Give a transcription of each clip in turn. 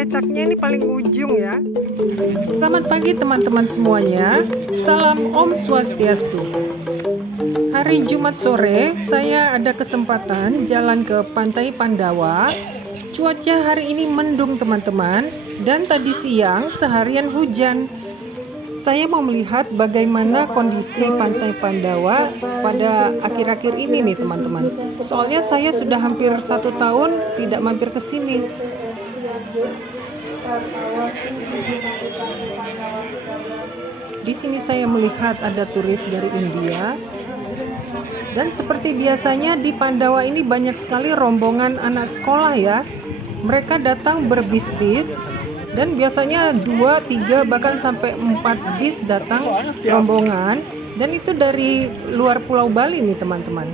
kecaknya ini paling ujung ya. Selamat pagi teman-teman semuanya. Salam Om Swastiastu. Hari Jumat sore saya ada kesempatan jalan ke Pantai Pandawa. Cuaca hari ini mendung teman-teman, dan tadi siang seharian hujan. Saya mau melihat bagaimana kondisi Pantai Pandawa pada akhir-akhir ini nih teman-teman. Soalnya saya sudah hampir 1 tahun tidak mampir ke sini. Di sini saya melihat ada turis dari India. Dan seperti biasanya di Pandawa ini banyak sekali rombongan anak sekolah ya. Mereka datang berbis-bis. Dan biasanya 2, 3, bahkan sampai 4 bis datang rombongan. Dan itu dari luar Pulau Bali nih teman-teman.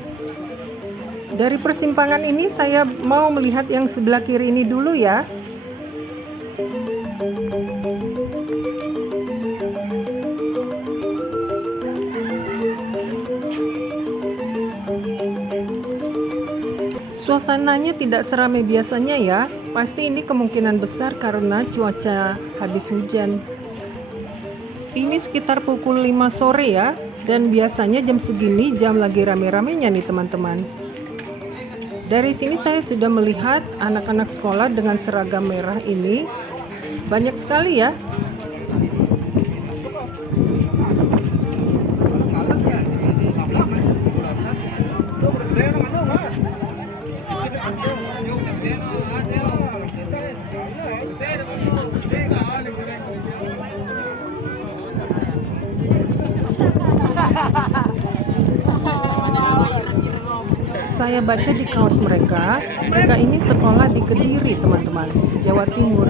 Dari persimpangan ini saya mau melihat yang sebelah kiri ini dulu ya. Suasananya tidak seramai biasanya ya. Pasti ini kemungkinan besar karena cuaca habis hujan. Ini sekitar pukul 5 sore ya. Dan biasanya jam segini jam lagi rame-ramenya nih teman-teman. Dari sini saya sudah melihat anak-anak sekolah dengan seragam merah ini. Banyak sekali ya. Saya baca di kaos mereka ini sekolah di Kediri teman-teman, Jawa Timur.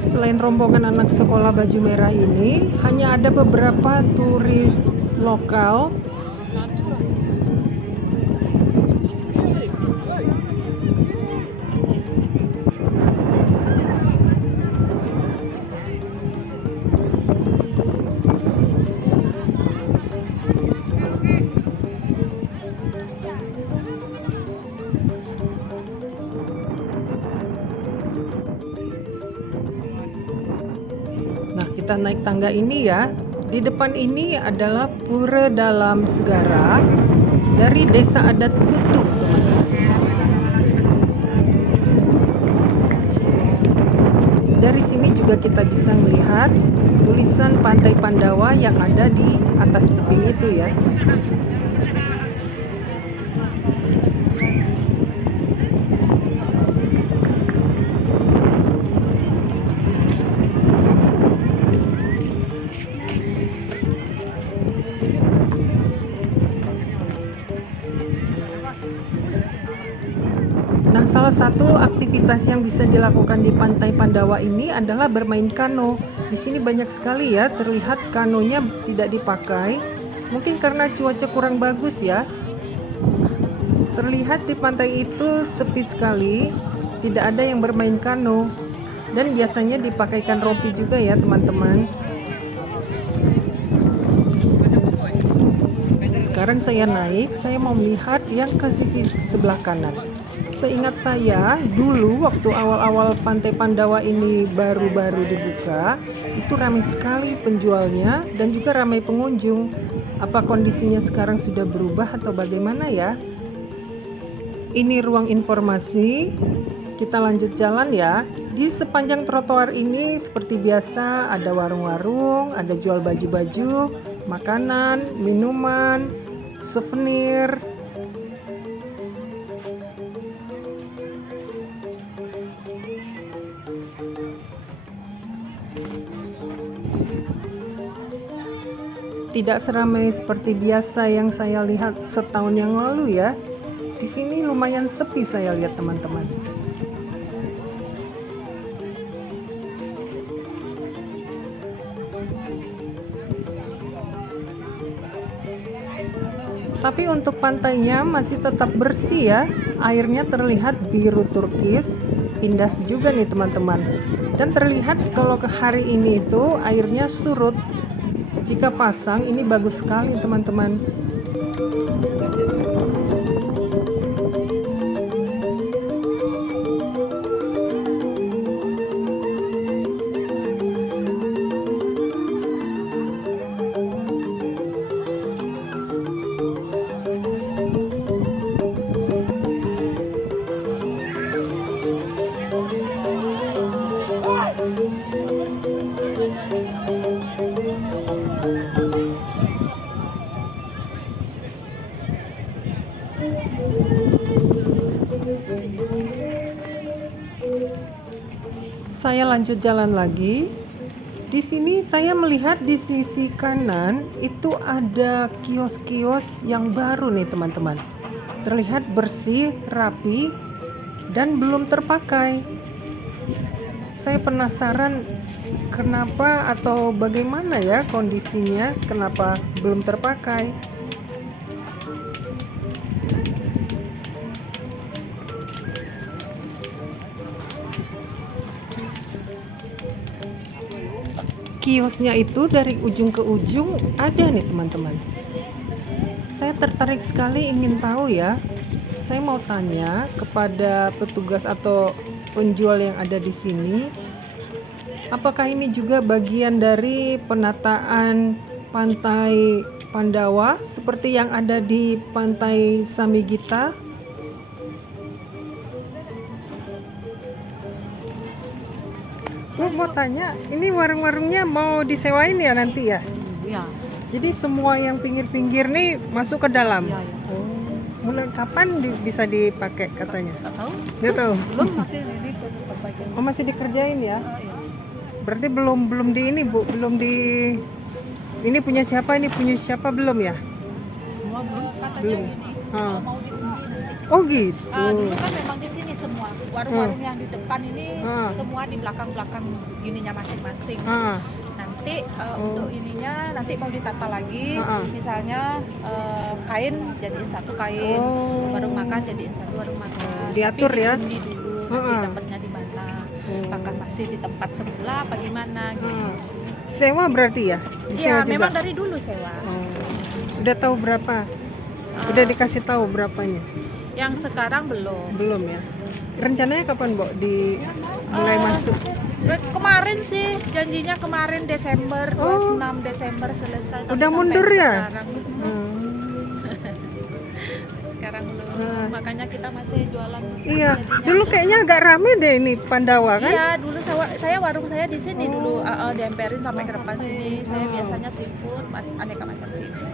Selain rombongan anak sekolah baju merah ini, hanya ada beberapa turis lokal. Kita naik tangga ini ya. Di depan ini adalah Pura Dalam Segara dari Desa Adat Kutu. Dari sini juga kita bisa melihat tulisan Pantai Pandawa yang ada di atas tebing itu ya. Nah, salah satu aktivitas yang bisa dilakukan di Pantai Pandawa ini adalah bermain kano. Di sini banyak sekali ya, terlihat kanonya tidak dipakai. Mungkin karena cuaca kurang bagus ya. Terlihat di pantai itu sepi sekali, tidak ada yang bermain kano. Dan biasanya dipakaikan rompi juga ya teman-teman. Sekarang saya naik, saya mau melihat yang ke sisi sebelah kanan. Seingat saya, dulu waktu awal-awal Pantai Pandawa ini baru-baru dibuka, itu ramai sekali penjualnya dan juga ramai pengunjung. Apa kondisinya sekarang sudah berubah atau bagaimana ya? Ini ruang informasi. Kita lanjut jalan ya. Di sepanjang trotoar ini seperti biasa ada warung-warung, ada jual baju-baju, makanan, minuman, souvenir. Tidak seramai seperti biasa yang saya lihat setahun yang lalu ya. Di sini lumayan sepi saya lihat teman-teman. Tapi untuk pantainya masih tetap bersih ya. Airnya terlihat biru turkis, indah juga nih teman-teman. Dan terlihat kalau ke hari ini itu airnya surut. Jika pasang ini bagus sekali teman-teman. Saya lanjut jalan lagi. Di sini saya melihat di sisi kanan itu ada kios-kios yang baru nih teman-teman. Terlihat bersih, rapi, dan belum terpakai. Saya penasaran kenapa atau bagaimana ya kondisinya, kenapa belum terpakai. Kiosnya itu dari ujung ke ujung ada nih teman-teman. Saya tertarik sekali ingin tahu ya. Saya mau tanya kepada petugas atau penjual yang ada di sini, apakah ini juga bagian dari penataan pantai Pandawa seperti yang ada di pantai Samigita? Bu, mau tanya, ini warung-warungnya mau disewain ya nanti ya? Ya, Jadi semua yang pinggir-pinggir nih masuk ke dalam? ya, ya. Oh, mulai kapan bisa dipakai katanya? Nggak tahu. Nggak tahu. Belum masih ini perbaikan. Oh, masih dikerjain ya? Ya. Berarti belum di ini Bu, belum di ini punya siapa, ini punya siapa belum ya? Semua belum. Belum. Ah. Mau diundi nanti. Oh gitu. Dulu kan memang di sini semua warung-warung yang di depan ini semua di belakang-belakang gininya masing-masing. Nanti untuk ininya nanti mau ditata lagi, misalnya kain jadiin satu kain, warung makan jadiin satu warung makan. Diatur tapi ya? diundi dulu, nanti dapatnya di mana, apakah masih di tempat semula apa gimana gitu. Sewa berarti ya? Disewa Iya, juga? memang dari dulu sewa. Udah tahu berapa? Udah dikasih tahu berapanya? Yang sekarang belum. Belum ya. Rencananya kapan, Bu, mulai masuk? Kemarin sih, janjinya kemarin Desember, 26 Desember selesai. Tapi Udah sampai mundur ya? Sekarang, sekarang belum. Makanya kita masih jualan. Iya. jadinya. Dulu kayaknya agak rame deh ini Pandawa kan? Iya, dulu saya warung saya di sini dulu diemperin sampai ke depan sini. Saya biasanya seafood, aneka macam seafood.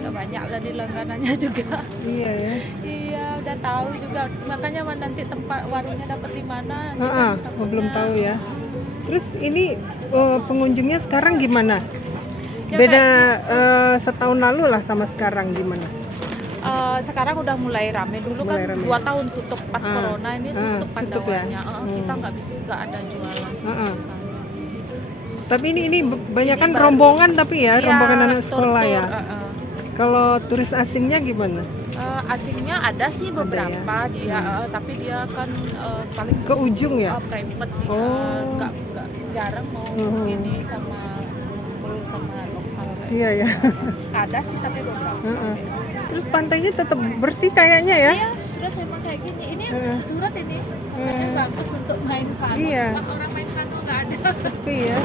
Udah banyak lah di langganannya juga. Iya ya. Iya, udah tahu juga. Makanya nanti tempat warungnya dapat di mana? nanti kan Belum takutnya. tahu ya. Terus ini pengunjungnya sekarang gimana? Ya, Beda setahun lalu lah sama sekarang gimana? Sekarang udah mulai rame. Dulu Mulai kan rame. 2 tahun tutup pas corona ini tutup tutup ya? Pandawanya. Kita nggak ada jualan sama sekali. Tapi ini banyak kan Ini baru. rombongan tapi ya, Iya, rombongan anak sekolah tur-tur, ya. Kalau turis asingnya gimana? Asingnya ada sih beberapa dia, tapi dia kan paling Ke ujung ya? private dia, Oh. nggak jarang mau ini sama kumpul sama lokal. Iya ya. Ada sih tapi beberapa. Terus pantainya tetap bersih kayaknya ya? Iya, terus emang kayak gini. Ini surat ini katanya bagus untuk main kano. Iya. Kalau orang main kano nggak ada. Sepi ya.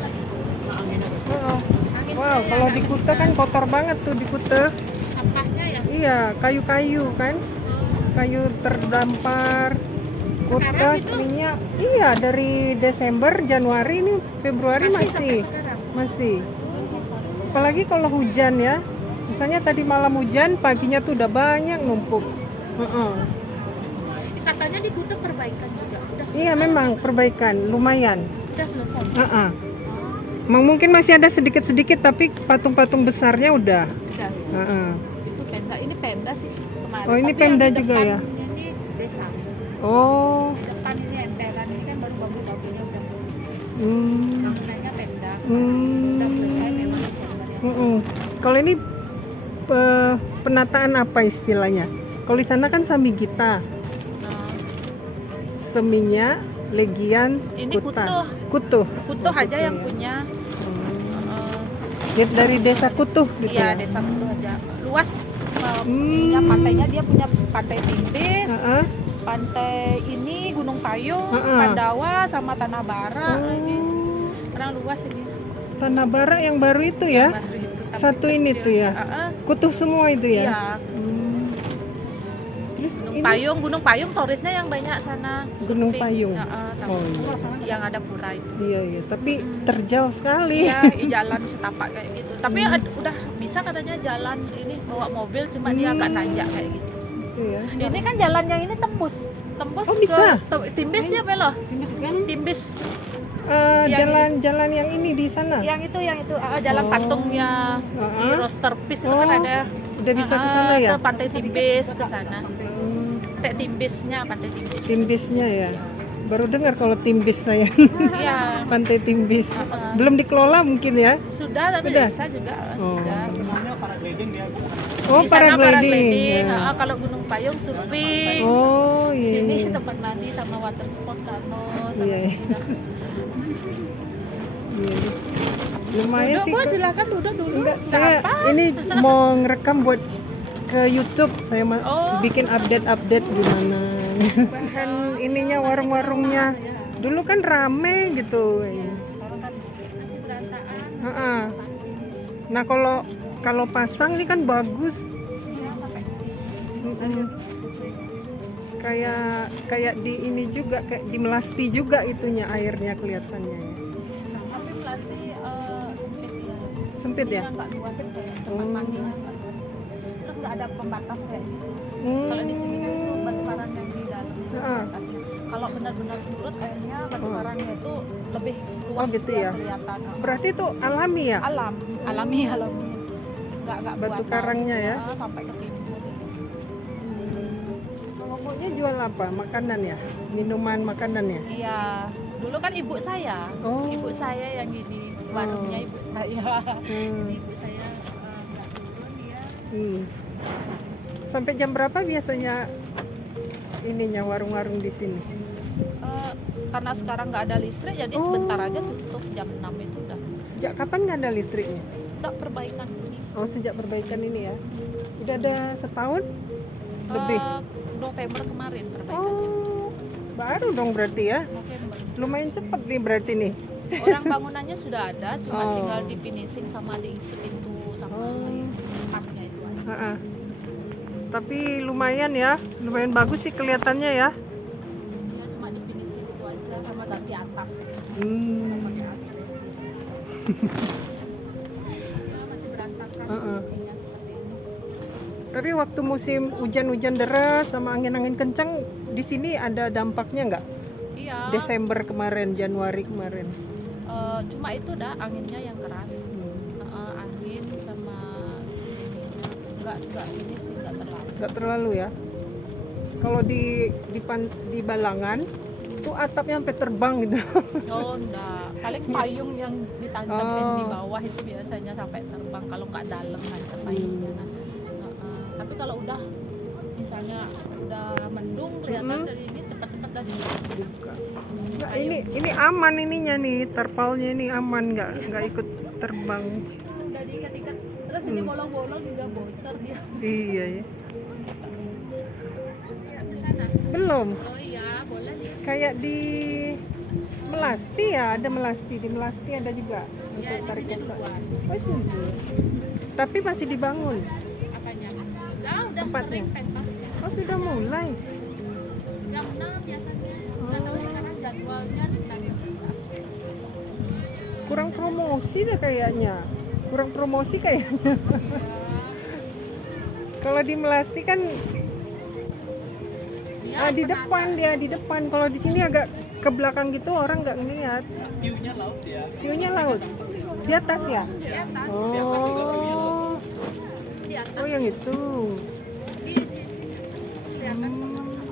Lagi surut. Angin saya Wow, kalau nggak di Kuta kan kotor banget tuh di Kuta. sampahnya ya. Iya, kayu-kayu kan? Kayu terdampar. Kuta Sekarang itu- sininya iya dari Desember, Januari ini Februari sampai masih. sekarang. Masih. Apalagi kalau hujan ya. Misalnya tadi malam hujan, paginya tuh udah banyak numpuk. Katanya di Kuta perbaikan juga. Udah selesai. Iya memang perbaikan lumayan. Udah selesai. Mungkin masih ada sedikit-sedikit tapi patung-patung besarnya udah. Udah. Itu Pemda. Ini Pemda sih kemarin. Oh, ini Tapi Pemda yang di juga depan ya? Ini desa. Oh. Di depan ini emperan ini kan baru bambu-bambunya udah Hmm. bangunannya Pemda. Hmm. Udah selesai memang Desember ya. Kalau ini penataan apa istilahnya? Kalau di sana kan Samigita, Nah, seminya Legian, Ini Kuta. Kutuh. Kutuh. Kutuh aja Kutuh yang ya. punya. Dia dari desa Kutuh gitu Iya, ya. desa Kutuh aja. Luas. Hmm. Punya pantainya, dia punya pantai Timbis, Heeh. pantai ini Gunung Payung, Heeh. Pandawa sama Tanah Bara Oh. lagi. Karena luas ini. Tanah Bara yang baru itu ya. Baru itu, tapi Satu ini kecil. tuh ya. Heeh. Kutuh semua itu ya. Iya. Terus Gunung Payung turisnya yang banyak sana. Gunung surfing. Payung. Tapi Oh, iya. yang ada pura itu. Iya iya, tapi terjal sekali. Iya, jalan setapak kayak gitu. Tapi udah bisa katanya jalan ini bawa mobil, cuma dia agak nanjak kayak gitu. Itu ya. Ini kan jalan yang ini tembus Oh, bisa? Timbis ya Belo? Timbis. Jalan-jalan yang ini di sana. Yang itu jalan patungnya di roster piece itu kan Oh, ada. udah bisa ke sana ya? Ke Pantai Timbis ke sana. Pantai Timbisnya, Pantai Timbis. Timbisnya ya. Baru dengar kalau Timbis saya. Iya. Pantai Timbis. Belum dikelola mungkin ya? Sudah, tapi Udah? bisa juga sudah. Oh, Di sana paragliding. Ya. Kalau Gunung Payung surfing. Oh, iya. Sini Iya. tempat mandi sama water sport kano sama Iya, iya. ini dah. Iya. Lumayan Duduk sih. Bu, Kak. silakan duduk dulu. Enggak, Nggak saya apa. ini mau ngerekam buat ke YouTube. Saya Oh. bikin update gimana. Kan ininya warung-warungnya. Dulu kan rame gitu. Sekarang kan masih berantakan. Heeh. Nah, kalau pasang ini kan bagus. Ya, sampai ke sini. Mm-mm. Kayak di ini juga, kayak di Melasti juga itunya airnya kelihatannya ya. Tapi plastik sempit ya. Sempit ya? Ininya nggak luas kayak tempat mandinya nggak luas. Terus nggak ada pembatas kayak gitu. Kalau di sini kan itu batu karang yang di dalam batasnya. Kalau benar-benar surut airnya batu karangnya itu lebih luas gitu dia ya? kelihatan. Berarti itu alami ya? Alami. Nggak Batu buatan. karangnya ya? Sampai ke timur. Pokoknya jual apa? Makanan ya? Minuman makanan ya? Iya, dulu kan ibu saya. Oh. Ibu saya yang gini, warungnya ibu saya. Jadi ibu saya nggak turun dia. Sampai jam berapa biasanya ininya warung-warung di sini? Karena sekarang nggak ada listrik, jadi sebentar aja tutup jam 6 itu udah. Sejak kapan nggak ada listriknya? Udah perbaikan ini. Oh, sejak perbaikan ini ya? Udah ada setahun? Lebih? November kemarin perbaikannya. Oh, baru dong berarti ya? November. Lumayan cepet nih berarti nih. Orang bangunannya sudah ada, cuma Oh. tinggal di finishing sama diisi pintu sama atapnya itu aja. Ha-ha. Tapi lumayan ya, lumayan bagus sih kelihatannya ya. Iya, cuma di finishing itu aja sama ganti atap. Masih berantakan kondisinya seperti ini. Tapi waktu musim hujan-hujan deras sama angin-angin kencang di sini ada dampaknya nggak? Iya. Desember kemarin, Januari kemarin. Cuma itu dah anginnya yang keras. Angin sama ininya nggak ini sih nggak terlalu. Nggak terlalu ya. Kalau di Balangan tuh atapnya sampai terbang gitu. Oh enggak, paling payung yang ditancapin di bawah itu biasanya sampai terbang kalau nggak dalam aja payungnya. Tapi kalau udah misalnya udah mendung kelihatan dari ini cepat-cepat dah dibuka. Nah, ini aman ininya nih, terpalnya ini aman, nggak ikut terbang. Udah diikat-ikat, terus ini bolong-bolong juga bocor dia. Iya ya. Lihat ke sana. Belum. Oh iya, boleh lihat. Kayak di Melasti ya, ada Melasti. Di Melasti ada juga Ya, untuk di tarik sini becak. duluan. Oh, sini. Tapi masih dibangun. Apanya? Udah Tempatnya. sering pentas kan. Oh, sudah mulai. Jam 6 biasanya. Nggak tahu sekarang jadwalnya dari Kurang promosi deh kayaknya. Kurang promosi kayaknya. Kalau di Melasti kan di depan dia, di depan. Kalau di sini agak ke belakang gitu orang nggak ngeliat. View-nya laut ya. View-nya laut. Di atas ya? di atas. Oh. Di atas. Oh, yang itu. Di sini. Kelihatan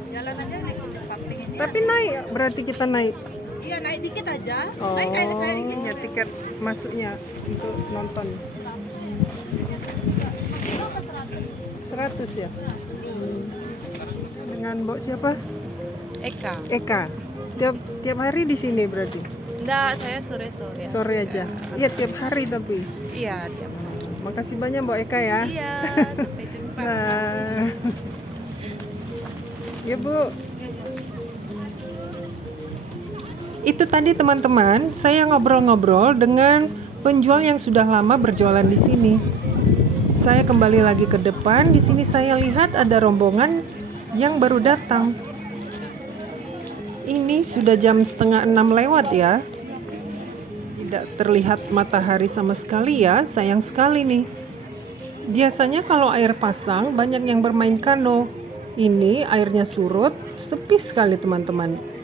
jalanannya naik ke samping ini. Tapi naik berarti kita naik. Iya, naik dikit aja. Oh, Naik kayak gini. iya, tiket masuknya untuk nonton. 100 ya? Dengan Mbok siapa? Eka. Eka. Tiap hari di sini berarti? Enggak, saya sore-sore. Sore aja. Iya, tiap hari tapi. Iya, tiap hari. Makasih banyak Mbak Eka ya. Iya, sampai jumpa. Nah. Ya Bu. Itu tadi teman-teman, saya ngobrol-ngobrol dengan penjual yang sudah lama berjualan di sini. Saya kembali lagi ke depan. Di sini saya lihat ada rombongan yang baru datang. Ini sudah jam 5:30 lewat ya. Tidak terlihat matahari sama sekali ya. Sayang sekali nih. Biasanya kalau air pasang banyak yang bermain kano. Ini airnya surut, sepi sekali teman-teman.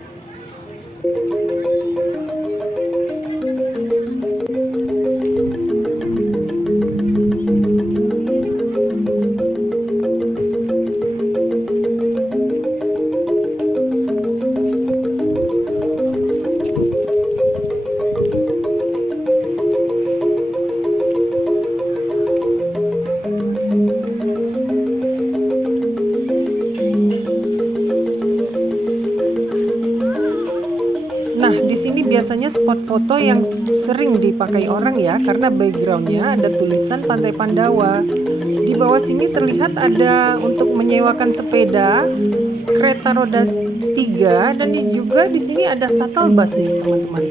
Nah, di sini biasanya spot foto yang sering dipakai orang ya, karena backgroundnya ada tulisan Pantai Pandawa. Di bawah sini terlihat ada untuk menyewakan sepeda, kereta roda 3, dan juga di sini ada shuttle bus nih teman-teman.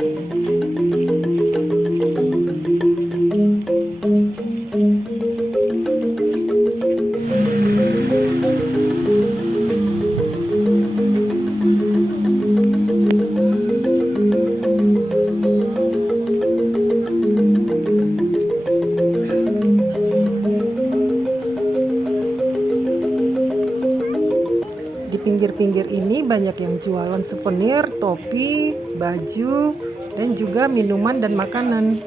Di pinggir-pinggir ini banyak yang jualan souvenir, topi, baju, dan juga minuman dan makanan.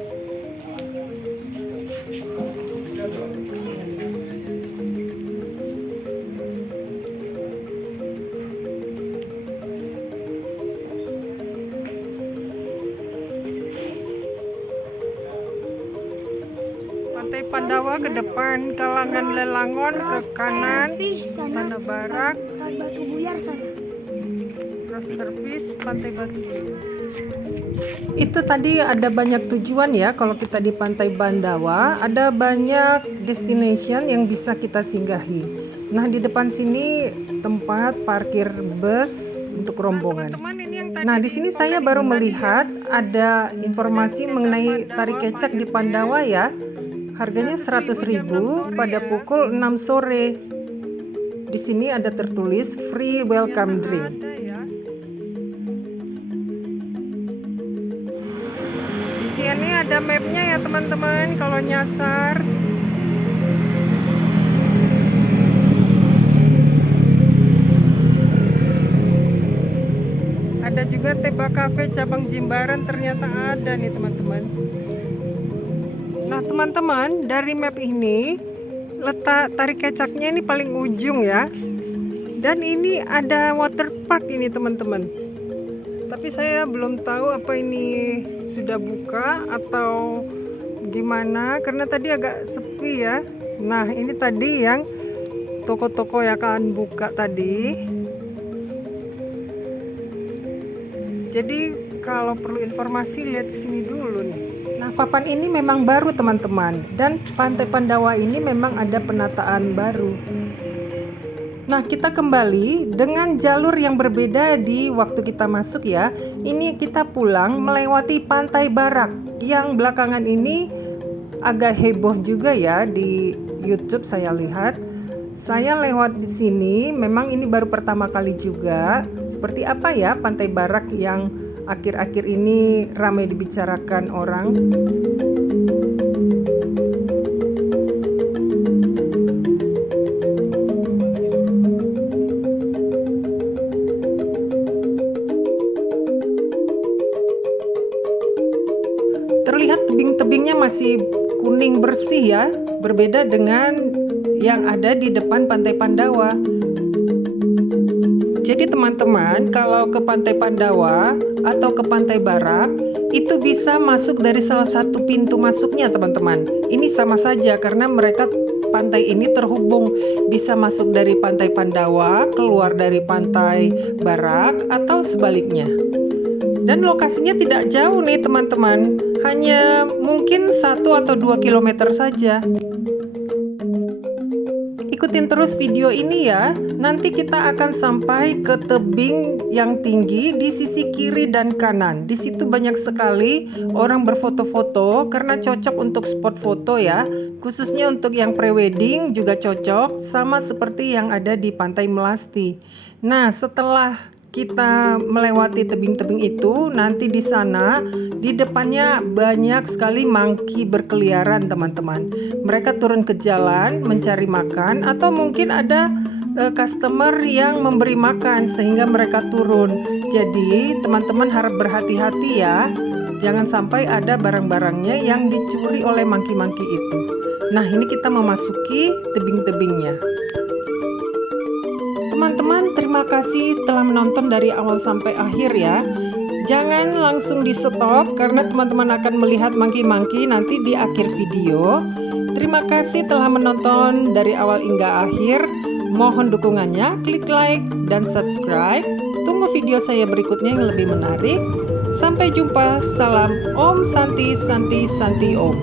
Pantai Pandawa ke depan, Kalangan Lelangon ke kanan, Tanah Barak, Batu Buyar sana. Rosterfish, Pantai Batu. Itu tadi ada banyak tujuan ya. Kalau kita di Pantai Pandawa ada banyak destination yang bisa kita singgahi. Nah, di depan sini tempat parkir bus untuk rombongan. Nah, di sini saya baru melihat ada informasi mengenai tari kecak di Pandawa ya. Harganya 100.000 pada pukul 6 sore. Di sini ada tertulis free welcome drink. Di sini ada mapnya ya teman-teman kalau nyasar. Ada juga Teba Cafe cabang Jimbaran, ternyata ada nih teman-teman. Nah teman-teman, dari map ini letak tari kecaknya ini paling ujung ya. Dan ini ada water park ini teman-teman. Tapi saya belum tahu apa ini sudah buka atau gimana, karena tadi agak sepi ya. Nah ini tadi yang toko-toko yang akan buka tadi. Jadi kalau perlu informasi lihat ke sini dulu nih. Nah, papan ini memang baru teman-teman, dan Pantai Pandawa ini memang ada penataan baru. Nah, kita kembali dengan jalur yang berbeda di waktu kita masuk ya. Ini kita pulang melewati Pantai Barak yang belakangan ini agak heboh juga ya di YouTube saya lihat. Saya lewat di sini, memang ini baru pertama kali juga. Seperti apa ya Pantai Barak yang akhir-akhir ini ramai dibicarakan orang. Terlihat tebing-tebingnya masih kuning bersih ya, berbeda dengan yang ada di depan Pantai Pandawa. Jadi teman-teman, kalau ke Pantai Pandawa atau ke Pantai Barak, itu bisa masuk dari salah satu pintu masuknya teman-teman. Ini sama saja karena mereka pantai ini terhubung, bisa masuk dari Pantai Pandawa, keluar dari Pantai Barak, atau sebaliknya. Dan lokasinya tidak jauh nih teman-teman, hanya mungkin 1 atau 2 kilometer saja. Ikutin terus video ini ya, nanti kita akan sampai ke tebing yang tinggi di sisi kiri dan kanan. Di situ banyak sekali orang berfoto-foto karena cocok untuk spot foto ya. Khususnya untuk yang prewedding juga cocok, sama seperti yang ada di Pantai Melasti. Nah, setelah kita melewati tebing-tebing itu, nanti di sana di depannya banyak sekali monkey berkeliaran teman-teman. Mereka turun ke jalan mencari makan, atau mungkin ada customer yang memberi makan sehingga mereka turun. Jadi teman-teman harap berhati-hati ya, jangan sampai ada barang-barangnya yang dicuri oleh monkey-monkey itu. Nah, ini kita memasuki tebing-tebingnya. Teman-teman, terima kasih telah menonton dari awal sampai akhir ya. Jangan langsung di stop karena teman-teman akan melihat monkey-monkey nanti di akhir video. Terima kasih telah menonton dari awal hingga akhir. Mohon dukungannya, klik like dan subscribe. Tunggu video saya berikutnya yang lebih menarik. Sampai jumpa. Salam Om Santi Santi Santi Om.